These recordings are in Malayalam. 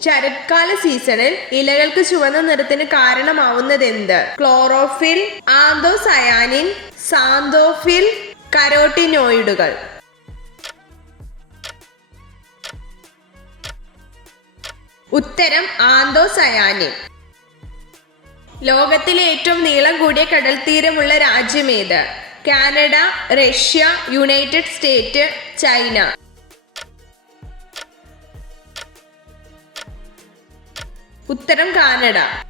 ശരത്കാല സീസണിൽ ഇലകൾക്ക് ചുവന്ന നിറത്തിന് കാരണമാവുന്നതെന്ത്? ക്ലോറോഫിൽ, ആന്തോസയാനിൻ, സാന്തോഫിൽ, കരോട്ടിനോയിഡുകൾ. ഉത്തരം ആന്തോസയാനിൻ. ലോകത്തിലെ ഏറ്റവും നീളം കൂടിയ കടൽ തീരമുള്ള രാജ്യമേത്? Canada, Russia, united state, China. ഉത്തരം കാനഡ.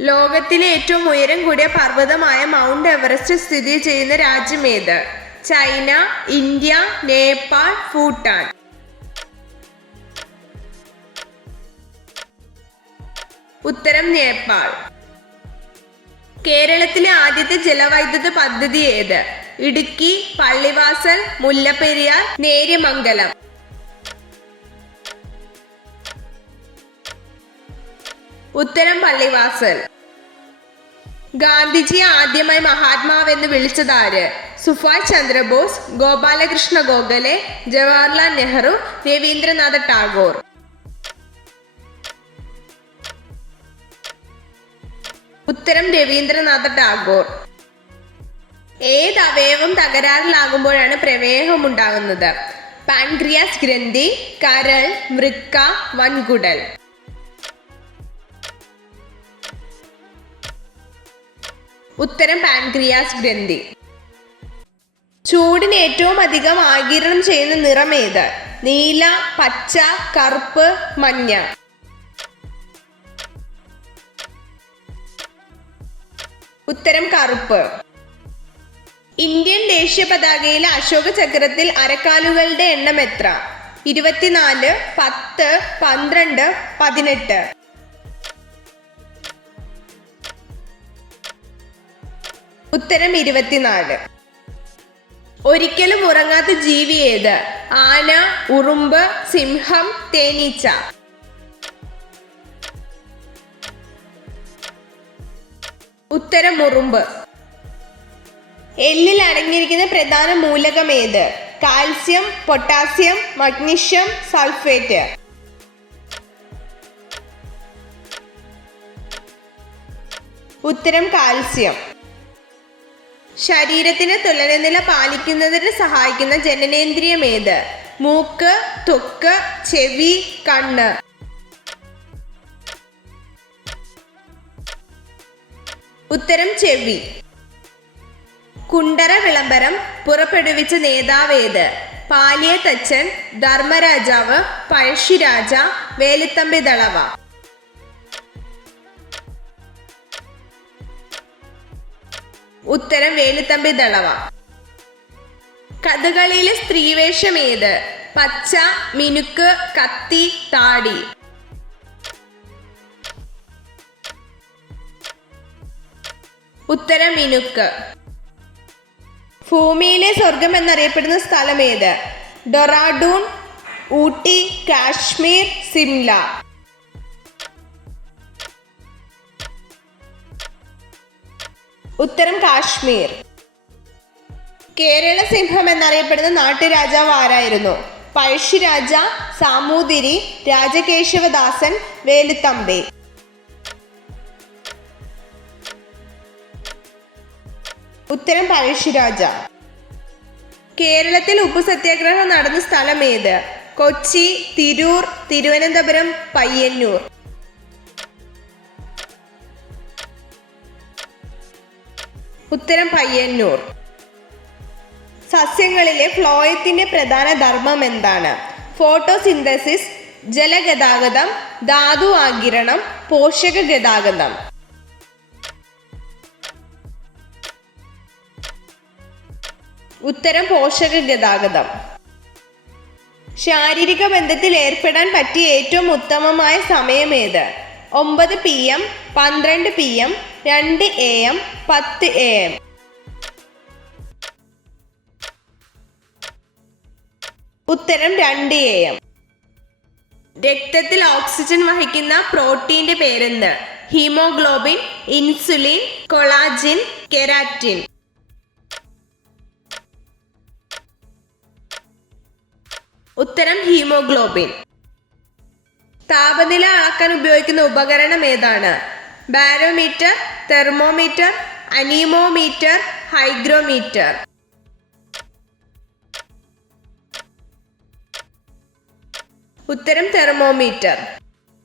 ലോകത്തിലെ ഏറ്റവും ഉയരം കൂടിയ പർവ്വതമായ മൗണ്ട് എവറസ്റ്റ് സ്ഥിതി ചെയ്യുന്ന രാജ്യമേത്? China, India, Nepal, Bhutan. ഉത്തരം നേപ്പാൾ. കേരളത്തിലെ ആദ്യത്തെ ജലവൈദ്യുത പദ്ധതി ഏത്? ഇടുക്കി, പള്ളിവാസൽ, മുല്ലപ്പെരിയാർ, നേര്യമംഗലം. ഉത്തരം പള്ളിവാസൽ. ഗാന്ധിജിയെ ആദ്യമായി മഹാത്മാവെന്ന് വിളിച്ചതാര്? സുഭാഷ് ചന്ദ്രബോസ്, ഗോപാലകൃഷ്ണ ഗോഖലെ, ജവഹർലാൽ നെഹ്റു, രവീന്ദ്രനാഥ ടാഗോർ. ഉത്തരം രവീന്ദ്രനാഥ ടാഗോർ. ഏത് അവയവം തകരാറിലാകുമ്പോഴാണ് പ്രമേഹം ഉണ്ടാകുന്നത്? പാൻക്രിയാസ് ഗ്രന്ഥി, കരൾ, വൃക്ക, വൻകുടൽ. ഉത്തരം പാൻക്രിയാസ് ഗ്രന്ഥി. ചൂടിന് ഏറ്റവും അധികം ആഗിരണം ചെയ്യുന്ന നിറം ഏത്? നീല, പച്ച, കറുപ്പ്, മഞ്ഞ. ഉത്തരം കറുപ്പ്. ഇന്ത്യൻ ദേശീയ പതാകയിലെ അശോക ചക്രത്തിൽ അരക്കാലുകളുടെ എണ്ണം എത്ര? 24, 10, 12, 18. ഉത്തരം 24. ഒരിക്കലും ഉറങ്ങാത്ത ജീവി ഏത്? ആന, ഉറുമ്പ്, സിംഹം, തേനീച്ച. ഉത്തരം ഉറുമ്പ്. എല്ലിൽ അടങ്ങിയിരിക്കുന്ന പ്രധാന മൂലകം ഏത്? Calcium, potassium, magnesium, sulphate. ഉത്തരം കാൽസ്യം. ശരീരത്തിന് തുലനനില പാലിക്കുന്നതിന് സഹായിക്കുന്ന ജനനേന്ദ്രിയം ഏത്? മൂക്ക്, ത്വക്ക്, ചെവി, കണ്ണ്. ഉത്തരം ചെവി. കുണ്ടറ വിളംബരം പുറപ്പെടുവിച്ച നേതാവേത്? പാലിയത്തച്ഛൻ, ധർമ്മരാജാവ്, പഴശ്ശിരാജ, വേലുത്തമ്പി ദളവ. ഉത്തരം വേലുത്തമ്പി ദളവ. കഥകളിയിലെ സ്ത്രീവേഷം ഏത്? പച്ച, മിനുക്ക്, കത്തി, താടി. ഉത്തരം മിനുക്ക്. ഭൂമിയിലെ സ്വർഗം എന്നറിയപ്പെടുന്ന സ്ഥലം ഏത്? ഡെറാഡൂൺ, ഊട്ടി, കാശ്മീർ, സിംല. ഉത്തരം കാശ്മീർ. കേരള സിംഹം എന്നറിയപ്പെടുന്ന നാട്ടുരാജാവ് ആരായിരുന്നു? പഴശ്ശിരാജ, സാമൂതിരി, രാജകേശവദാസൻ, വേലുത്തമ്പി. ഉത്തരം പഴശ്ശിരാജ. കേരളത്തിൽ ഉപ്പു സത്യാഗ്രഹം നടന്ന സ്ഥലം ഏത്? കൊച്ചി, തിരൂർ, തിരുവനന്തപുരം, പയ്യന്നൂർ. ഉത്തരം പയ്യന്നൂർ. സസ്യങ്ങളിലെ ഫ്ലോയത്തിന്റെ പ്രധാന ധർമ്മം എന്താണ്? ഫോട്ടോസിന്തസിസ്, ജലഗതാഗതം, ധാതു ആഗിരണം, പോഷക ഗതാഗതം. ഉത്തരം പോഷക ഗതാഗതം. ശാരീരിക ബന്ധത്തിൽ ഏർപ്പെടാൻ പറ്റിയ ഏറ്റവും ഉത്തമമായ സമയം ഏത്? 9 PM, 12 PM, 2 AM, 10 AM. ഉത്തരം 2 AM. രക്തത്തിൽ ഓക്സിജൻ വഹിക്കുന്ന പ്രോട്ടീന്റെ പേരെന്ത്? Haemoglobin, insulin, collagen, keratin. ഉത്തരം ഹീമോഗ്ലോബിൻ. താപനില അളക്കാൻ ഉപയോഗിക്കുന്ന ഉപകരണം ഏതാണ്? Barometer, thermometer, anemometer, hygrometer. ഉത്തരം തെർമോമീറ്റർ.